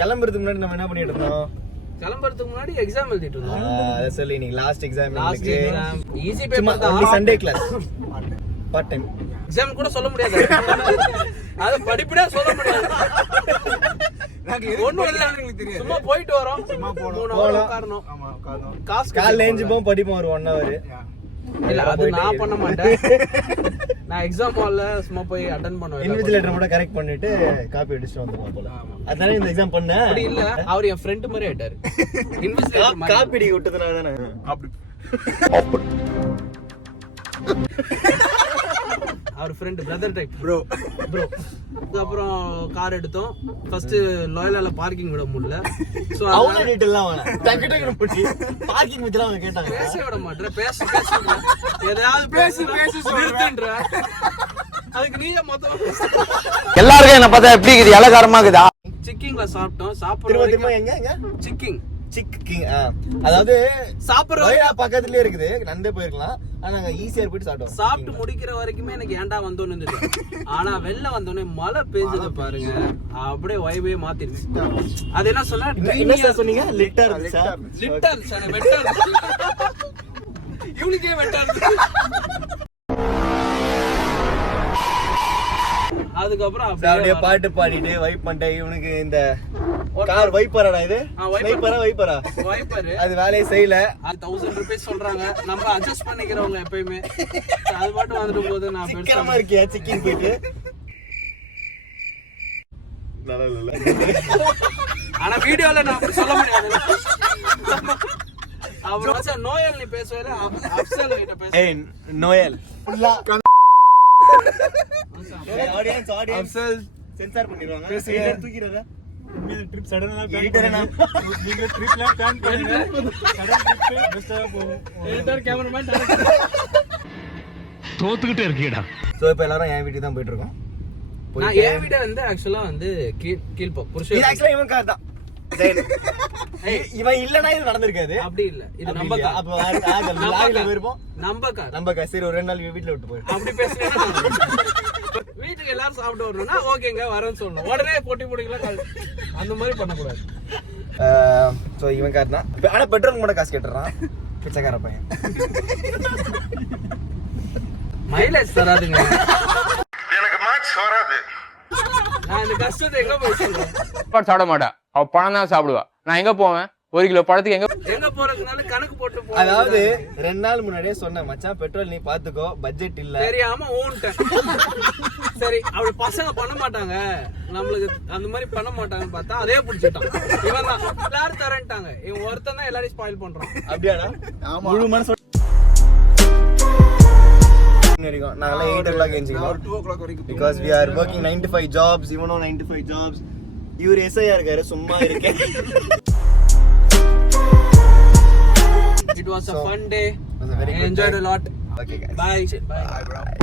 கிளம்புறதுக்கு முன்னாடி நம்ம என்ன பண்ணிட்டு இருந்தோம்? கிளம்புறதுக்கு முன்னாடி எக்ஸாம் எழுதிட்டு இருந்தோம். அத சொல்லி நீங்க லாஸ்ட் எக்ஸாம் ஈஸி பேப்பர் தான். Sunday class part time exam கூட சொல்ல முடியாது. அது படிப்படியா சொல்ல முடியாது. ஒண்ணும் இல்ல, சும்மா போயிட்டு வரோம். சும்மா போனோம், உட்காரணும். காசு காலைல எழுந்திப்போம், படிப்போம் ஒரு 1 hour. இல்ல அது நான் பண்ண மாட்டேன். நான் எக்ஸாம் ஹால்ல சும்மா போய் அட்டெண்ட் பண்ணுவேன். இன்விஜிலேட்டர் மட்டும் கரெக்ட் பண்ணிட்டு காப்பி அடிச்சிட்டு வந்துருவோம் போல. அதனால இந்த எக்ஸாம் பண்ணேன். அப்படி இல்ல, அவர் என் ஃப்ரெண்ட் மாதிரி ஆயிட்டாரு. இன்விஜிலேட்டர் காப்பி அடி விட்டதுனால தானே அப்படி. அவர் ஃப்ரெண்ட் பிரதர் டைப் ப்ரோ. அப்புறம் கார் எடுத்தோம். ஃபர்ஸ்ட் லாயலால பார்க்கிங் விட முடியல. சோ அவங்க டீடைல்லாம் வேணாம். டக்கு டக்கு போடி பார்க்கிங் வித்தலாம் அவங்க கேட்டாங்க. பேச விட மாட்டற. பேச ஏதாவது பேசி நிறுத்துன்ற. அதுக்கு நீங்க மொத்தம் எல்லாரும் என்ன பார்த்தா எப்படி இருக்குது? இலகாரமா இருக்குதா? சிக்கிங்ல சாப்பிட்டோம். சாப்பிடுறது எங்க சிக்கிங். அதாவது சாப்பிடுறது பக்கத்துலயே இருக்குது. நந்தே போயிருக்கலாம். ஆனா நாங்க ஈஸியா போயிட்டு சாப்பிட்டோம். சாப்பிட்டு முடிக்கிற வரைக்குமே எனக்கு ஏன்டா வந்தோன்னு இருந்துச்சு. ஆனா வெளில வந்தோடனே மழை பெஞ்சது பாருங்க, அப்படியே வைபே மாத்திருச்சு. அது என்ன சொன்னா, என்ன சொன்னீங்க? லிட்டர் லிட்டர் சார், வெட்டர். இவனுக்கே வெட்டர். அதுக்கப்புறம் அப்படியே பாட்டு பாடிட்டு வைப் பண்ணிட்டேன். இவனுக்கு இந்த கார் வைப்பரடா, இது வைப்பரா அது வேலையை செய்யல. அது 1000 ரூபாய் சொல்றாங்க. நம்ம அட்ஜஸ்ட் பண்ணிக்கிறவங்க எப்பயுமே. அது மட்டும் வந்துட்டு போது நான் பெருசா இருக்கியா சிக்கிங் போயிட்டு. ஆனா வீடியோல நான் அப்படி சொல்ல முடியாது. அப்புறம் நோயல் நீ பேசுவாரு, அப்சல் கிட்ட பேசு. நோயல் ஃபுல்லா ஆடியன்ஸ் அப்சல் சென்சார் பண்ணிடுவாங்க. பேசுங்க, தூக்கிறதா இந்த ட்ரிப் சடனா நீங்க ட்ரிப்ல பிளான் பண்ணுங்க. சடன் ட்ரிப் பெஸ்டா போகும். எடிட்டர் கேமராமேன் தோத்துக்கிட்டே இருக்கீடா. சோ இப்போ எல்லாரும் என் வீட்டுக்கு தான் போயிட்டு இருக்கோம். நான் என் வீட வந்து ஆக்சுவலா வந்து கீழ்போ புருஷன். இது ஆக்சுவலா இவன் கார் தான். இவன் இல்லனா இது நடந்திருக்காது. அப்படி இல்ல, இது நம்ம கார். அப்ப லாகில போயிருப்போம். நம்ம கார் சரி ஒரு 2 நாள் வீட்ல விட்டு போய் அப்படி பேசுறேன். வீட்டுக்கு எல்லாரும் சாப்பிட்டு வரணும்னா ஓகேங்க வரேன்னு சொல்லணும். உடனே போட்டி போட்டிக்கலாம் அந்த மாதிரி பண்ணக்கூடாது. சோ இவன் கார் தான். ஆனா பெட்ரோல் கூட காசு கேட்டுறான். பிச்சைக்கார பையன். மைலேஜ் தராதுங்க. எனக்கு மேக்ஸ் வராது. நான் இந்த கஷ்டத்தை எங்க போய் சொல்றேன். சாப்பிட மாட்டா, அவ பழம் தான் சாப்பிடுவா. நான் எங்க போவேன்? 1 கிலோ பழத்துக்கு எங்க போறதுனால கணக்கு போட்டு போ. அதாவது 2 நாள் முன்னாடியே சொன்னேன், மச்சான் பெட்ரோல் நீ பாத்துக்கோ, பட்ஜெட் இல்ல தெரியாம ஊன்ட்டேன். சரி அப்படி பசங்க பண்ண மாட்டாங்க, நம்மளுக்கு அந்த மாதிரி பண்ண மாட்டாங்கன்னு பார்த்தா அதே புடிச்சிட்டான். இவன் தான் எல்லாரும் தரேன்ட்டாங்க. இவன் ஒருத்தன் தான் எல்லாரையும் ஸ்பாயில் பண்றான். அப்படியாடா? முழு மனசு நாங்களே 8 o'clock எஞ்சிக்கலாம். 2 o'clock வரைக்கும் because we are working 9 to 5 jobs. இவனோ 9 to 5 jobs. இவர் எஸ்ஐயா இருக்காரு, சும்மா இருக்கேன். It was a fun day. I enjoyed a lot. Okay guys. Bye. Bye.